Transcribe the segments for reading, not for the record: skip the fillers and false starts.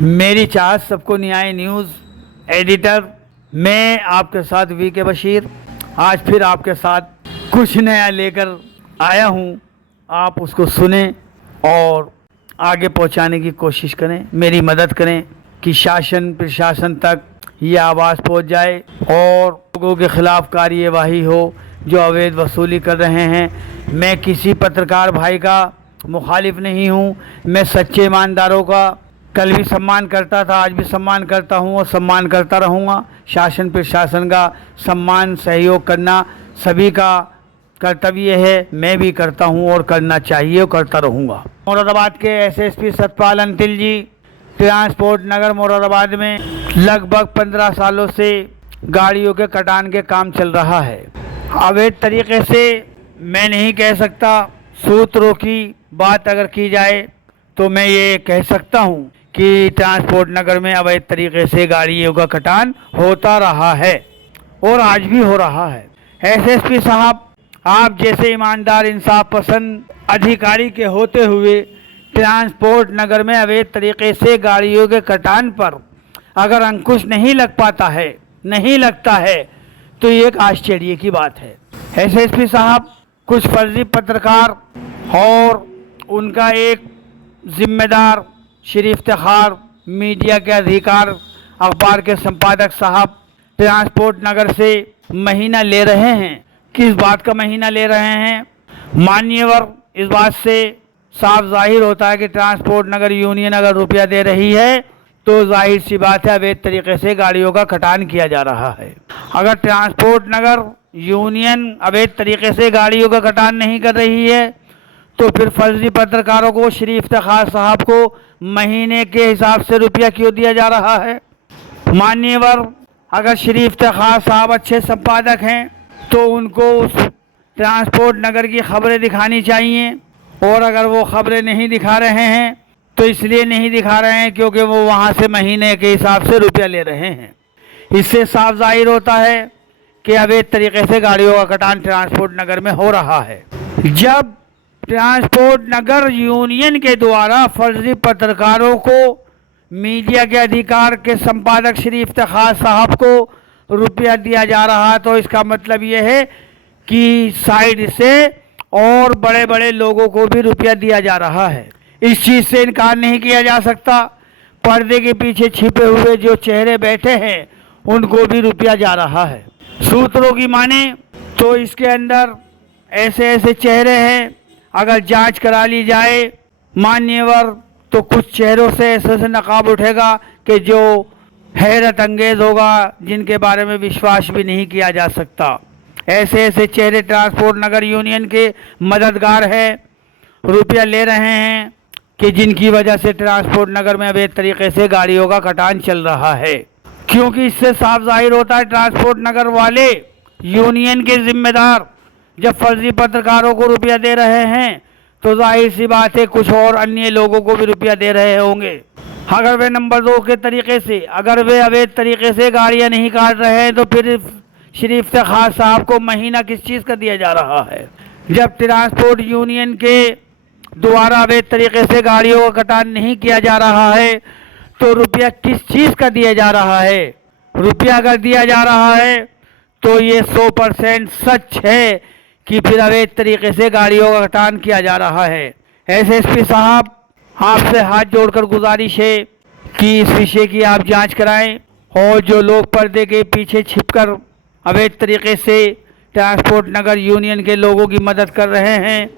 मेरी चाहत सबको न्याय न्यूज़ एडिटर, मैं आपके साथ वीके बशीर आज फिर आपके साथ कुछ नया लेकर आया हूँ। आप उसको सुने और आगे पहुँचाने की कोशिश करें, मेरी मदद करें कि शासन प्रशासन तक ये आवाज़ पहुँच जाए और लोगों के ख़िलाफ़ कार्यवाही हो जो अवैध वसूली कर रहे हैं। मैं किसी पत्रकार भाई का मुखालिफ नहीं हूँ, मैं सच्चे ईमानदारों का कल भी सम्मान करता था, आज भी सम्मान करता हूँ और सम्मान करता रहूँगा। शासन प्रशासन का सम्मान सहयोग करना सभी का कर्तव्य है, मैं भी करता हूँ और करना चाहिए और करता रहूँगा। मुरादाबाद के एसएसपी सतपाल अंतिल जी, ट्रांसपोर्ट नगर मुरादाबाद में लगभग 15 सालों से गाड़ियों के कटान के काम चल रहा है। अवैध तरीके से मैं नहीं कह सकता, सूत्रों की बात अगर की जाए तो मैं ये कह सकता हूँ कि ट्रांसपोर्ट नगर में अवैध तरीके से गाड़ियों का कटान होता रहा है और आज भी हो रहा है। एसएसपी साहब, आप जैसे ईमानदार इंसाफ पसंद अधिकारी के होते हुए ट्रांसपोर्ट नगर में अवैध तरीके से गाड़ियों के कटान पर अगर अंकुश नहीं लग पाता है, नहीं लगता है, तो ये एक आश्चर्य की बात है। एसएसपी साहब, कुछ फर्जी पत्रकार और उनका एक जिम्मेदार शरीफ इफ्तिखार, मीडिया के अधिकार, अखबार के संपादक साहब ट्रांसपोर्ट नगर से महीना ले रहे हैं। किस बात का महीना ले रहे हैं? मान्यवर, इस बात से साफ जाहिर होता है कि ट्रांसपोर्ट नगर यूनियन अगर रुपया दे रही है तो जाहिर सी बात है अवैध तरीके से गाड़ियों का कटान किया जा रहा है। अगर ट्रांसपोर्ट नगर यूनियन अवैध तरीके से गाड़ियों का कटान नहीं कर रही है तो फिर फर्जी पत्रकारों को, शरीफ इफ्तिखार साहब को महीने के हिसाब से रुपया क्यों दिया जा रहा है? मान्यवर, अगर शरीफ इफ्तिखार साहब अच्छे संपादक हैं तो उनको उस ट्रांसपोर्ट नगर की खबरें दिखानी चाहिए, और अगर वो खबरें नहीं दिखा रहे हैं तो इसलिए नहीं दिखा रहे हैं क्योंकि वो वहाँ से महीने के हिसाब से रुपया ले रहे हैं। इससे साफ जाहिर होता है कि अवैध तरीके से गाड़ियों का कटान ट्रांसपोर्ट नगर में हो रहा है। जब ट्रांसपोर्ट नगर यूनियन के द्वारा फर्जी पत्रकारों को, मीडिया के अधिकार के संपादक शरीफ इफ्तिखार साहब को रुपया दिया जा रहा है तो इसका मतलब ये है कि साइड से और बड़े बड़े लोगों को भी रुपया दिया जा रहा है। इस चीज़ से इनकार नहीं किया जा सकता। पर्दे के पीछे छिपे हुए जो चेहरे बैठे हैं उनको भी रुपया जा रहा है। सूत्रों की माने तो इसके अंदर ऐसे ऐसे चेहरे हैं, अगर जांच करा ली जाए मान्यवर तो कुछ चेहरों से ऐसे नकाब उठेगा कि जो हैरत अंगेज होगा, जिनके बारे में विश्वास भी नहीं किया जा सकता। ऐसे ऐसे चेहरे ट्रांसपोर्ट नगर यूनियन के मददगार हैं, रुपया ले रहे हैं कि जिनकी वजह से ट्रांसपोर्ट नगर में अवैध तरीके से गाड़ियों का कटान चल रहा है। क्योंकि इससे साफ जाहिर होता है ट्रांसपोर्ट नगर वाले, यूनियन के जिम्मेदार जब फर्जी पत्रकारों को रुपया दे रहे हैं तो जाहिर सी बात है कुछ और अन्य लोगों को भी रुपया दे रहे होंगे। अगर वे नंबर 2 के तरीके से, अगर वे अवैध तरीके से गाड़ियां नहीं काट रहे हैं तो फिर शरीफ इफ्तिखार साहब को महीना किस चीज़ का दिया जा रहा है? जब ट्रांसपोर्ट यूनियन के द्वारा अवैध तरीके से गाड़ियों का कटान नहीं किया जा रहा है तो रुपया किस चीज़ का दिया जा रहा है? रुपया अगर दिया जा रहा है तो ये 100% सच है कि फिर अवैध तरीके से गाड़ियों का कटान किया जा रहा है। एसएसपी साहब, आपसे हाथ जोड़कर गुजारिश है कि इस विषय की आप जांच कराएं और जो लोग पर्दे के पीछे छिपकर अवैध तरीके से ट्रांसपोर्ट नगर यूनियन के लोगों की मदद कर रहे हैं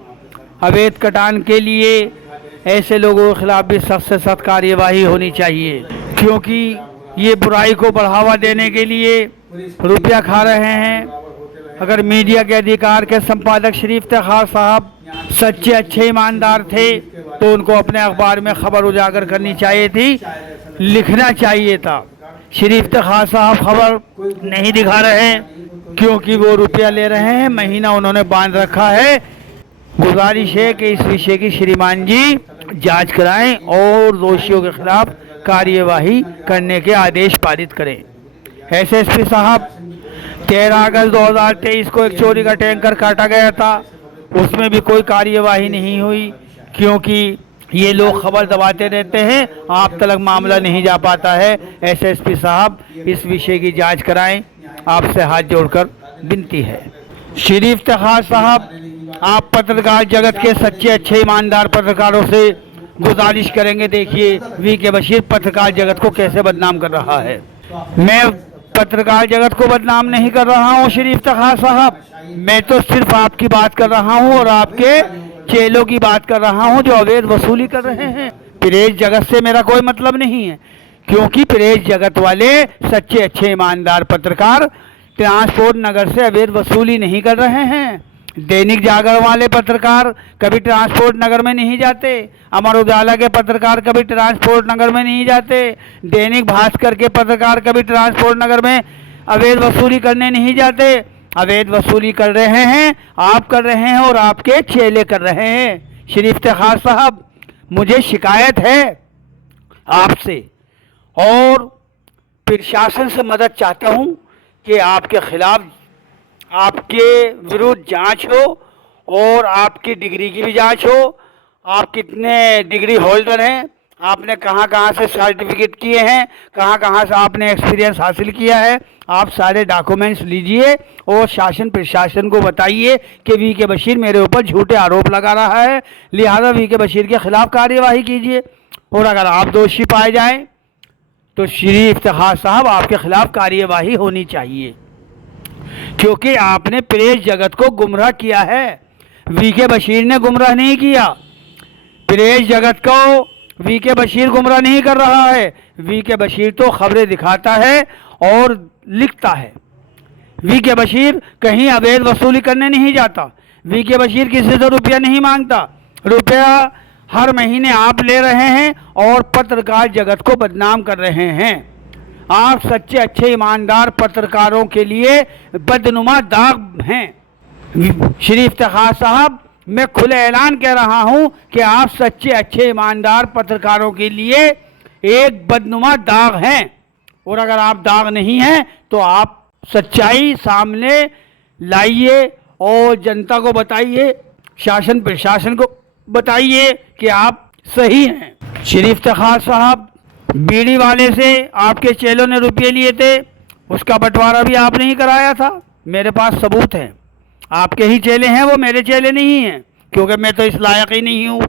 अवैध कटान के लिए, ऐसे लोगों के खिलाफ भी सख्त से सख्त कार्यवाही होनी चाहिए, क्योंकि ये बुराई को बढ़ावा देने के लिए रुपया खा रहे हैं। अगर मीडिया के अधिकार के संपादक शरीफ इफ्तिखार साहब सच्चे अच्छे ईमानदार थे तो उनको अपने अखबार में खबर उजागर करनी चाहिए थी, लिखना चाहिए था। शरीफ इफ्तिखार साहब खबर नहीं दिखा रहे हैं क्योंकि वो रुपया ले रहे हैं, महीना उन्होंने बांध रखा है। गुजारिश है कि इस विषय की श्रीमान जी जांच कराएं और दोषियों के खिलाफ कार्यवाही करने के आदेश पारित करें। एसएसपी साहब, 13 अगस्त 2023 को एक चोरी का टैंकर काटा गया था, उसमें भी कोई कार्यवाही नहीं हुई क्योंकि ये लोग खबर दबाते रहते हैं, आप तक मामला नहीं जा पाता है। एसएसपी साहब इस विषय की जांच कराएं, आपसे हाथ जोड़कर विनती है। शरीफ इफ्तिखार साहब, आप पत्रकार जगत के सच्चे अच्छे ईमानदार पत्रकारों से गुजारिश करेंगे। देखिए वीके बशीर पत्रकार जगत को कैसे बदनाम कर रहा है। मैं पत्रकार जगत को बदनाम नहीं कर रहा हूँ शरीफ इफ्तिखार साहब, मैं तो सिर्फ आपकी बात कर रहा हूँ और आपके चेलों की बात कर रहा हूँ जो अवैध वसूली कर रहे हैं। प्रेस जगत से मेरा कोई मतलब नहीं है, क्योंकि प्रेस जगत वाले सच्चे अच्छे ईमानदार पत्रकार ट्रांसपोर्ट नगर से अवैध वसूली नहीं कर रहे हैं। दैनिक जागरण वाले पत्रकार कभी ट्रांसपोर्ट नगर में नहीं जाते, अमर उजाला के पत्रकार कभी ट्रांसपोर्ट नगर में नहीं जाते, दैनिक भास्कर के पत्रकार कभी ट्रांसपोर्ट नगर में अवैध वसूली करने नहीं जाते। अवैध वसूली कर रहे हैं, आप कर रहे हैं और आपके चेले कर रहे हैं। शरीफ इफ्तिखार साहब, मुझे शिकायत है आपसे और प्रशासन से मदद चाहता हूं कि आपके खिलाफ, आपके विरुद्ध जांच हो और आपकी डिग्री की भी जांच हो। आप कितने डिग्री होल्डर हैं, आपने कहां कहां से सर्टिफिकेट किए हैं, कहां कहां से आपने एक्सपीरियंस हासिल किया है, आप सारे डॉक्यूमेंट्स लीजिए और शासन प्रशासन को बताइए कि वीके बशीर मेरे ऊपर झूठे आरोप लगा रहा है, लिहाजा वीके बशीर के खिलाफ कार्यवाही कीजिए। और अगर आप दोषी पाए जाएं तो शरीफ इफ्तिखार साहब आपके खिलाफ कार्यवाही होनी चाहिए, क्योंकि आपने प्रेस जगत को गुमराह किया है। वीके बशीर ने गुमराह नहीं किया, प्रेस जगत को वीके बशीर गुमराह नहीं कर रहा है। वीके बशीर तो खबरें दिखाता है और लिखता है। वीके बशीर कहीं अवैध वसूली करने नहीं जाता, वीके बशीर किसी से रुपया नहीं मांगता। रुपया हर महीने आप ले रहे हैं और पत्रकार जगत को बदनाम कर रहे हैं। आप सच्चे अच्छे ईमानदार पत्रकारों के लिए बदनुमा दाग हैं। शरीफ इफ्तिखार साहब, मैं खुले ऐलान कह रहा हूं कि आप सच्चे अच्छे ईमानदार पत्रकारों के लिए एक बदनुमा दाग हैं, और अगर आप दाग नहीं हैं तो आप सच्चाई सामने लाइए और जनता को बताइए, शासन प्रशासन को बताइए कि आप सही हैं। शरीफ इफ्तिखार साहब, बीड़ी वाले से आपके चेलों ने रुपये लिए थे, उसका बंटवारा भी आपने ही कराया था। मेरे पास सबूत है, आपके ही चेले हैं वो, मेरे चेले नहीं हैं, क्योंकि मैं तो इस लायक ही नहीं हूँ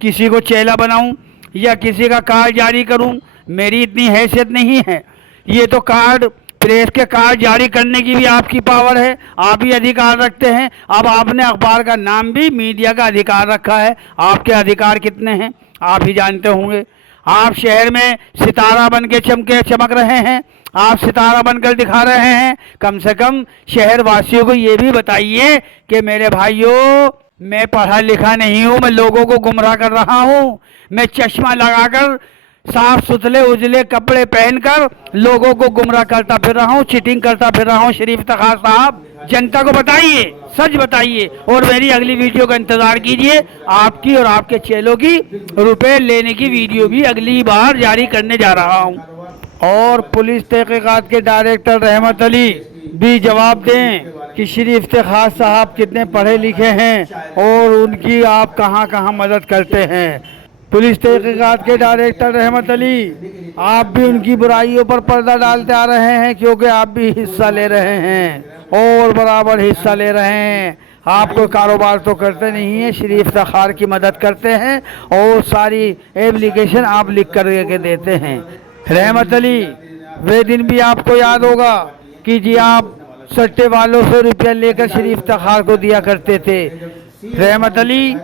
किसी को चेला बनाऊँ या किसी का कार्ड जारी करूँ, मेरी इतनी हैसियत नहीं है। ये तो कार्ड, प्रेस के कार्ड जारी करने की भी आपकी पावर है, आप ही अधिकार रखते हैं। अब आपने अखबार का नाम भी मीडिया का अधिकार रखा है, आपके अधिकार कितने हैं आप ही जानते होंगे। आप शहर में सितारा बन के चमक रहे हैं, आप सितारा बनकर दिखा रहे हैं। कम से कम शहर वासियों को ये भी बताइए कि मेरे भाइयों, मैं पढ़ा लिखा नहीं हूँ, मैं लोगों को गुमराह कर रहा हूँ। मैं चश्मा लगाकर साफ सुथरे उजले कपड़े पहनकर लोगों को गुमराह करता फिर रहा हूँ, चीटिंग करता फिर रहा हूँ। शरीफ इफ्तिखार साहब, जनता को बताइए, सच बताइए, और मेरी अगली वीडियो का इंतजार कीजिए। आपकी और आपके चेलों की रुपए लेने की वीडियो भी अगली बार जारी करने जा रहा हूँ। और पुलिस तहकीकात के डायरेक्टर रहमत अली भी जवाब दें कि शरीफ इफ्तिखार साहब कितने पढ़े लिखे हैं और उनकी आप कहां कहां मदद करते हैं। पुलिस तहकीकात के डायरेक्टर रहमत अली, आप भी उनकी बुराइयों पर पर्दा डालते आ रहे हैं, क्योंकि आप भी हिस्सा ले रहे हैं और बराबर हिस्सा ले रहे हैं। आप कोई कारोबार तो करते नहीं हैं, शरीफ इफ्तिखार की मदद करते हैं और सारी एप्लीकेशन आप लिख कर के देते हैं। रहमत अली, वे दिन भी आपको याद होगा कि जी आप सट्टे वालों से रुपया लेकर शरीफ इफ्तिखार को दिया करते थे। रहमत अली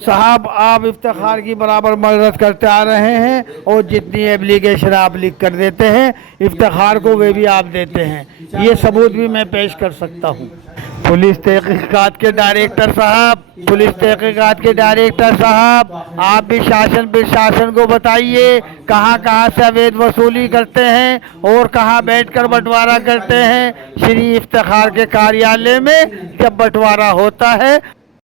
साहब, आप इफ्तिखार की बराबर मदद करते आ रहे हैं और जितनी एप्लीकेशन आप लिख कर देते हैं इफ्तिखार को वे भी आप देते हैं। ये सबूत भी मैं पेश कर सकता हूँ। पुलिस तहकीकात के डायरेक्टर साहब, पुलिस तहकीकात के डायरेक्टर साहब, आप भी शासन प्रशासन को बताइए कहाँ कहाँ से अवैध वसूली करते हैं और कहाँ बैठकर बंटवारा करते हैं। शरीफ इफ्तिखार के कार्यालय में जब बंटवारा होता है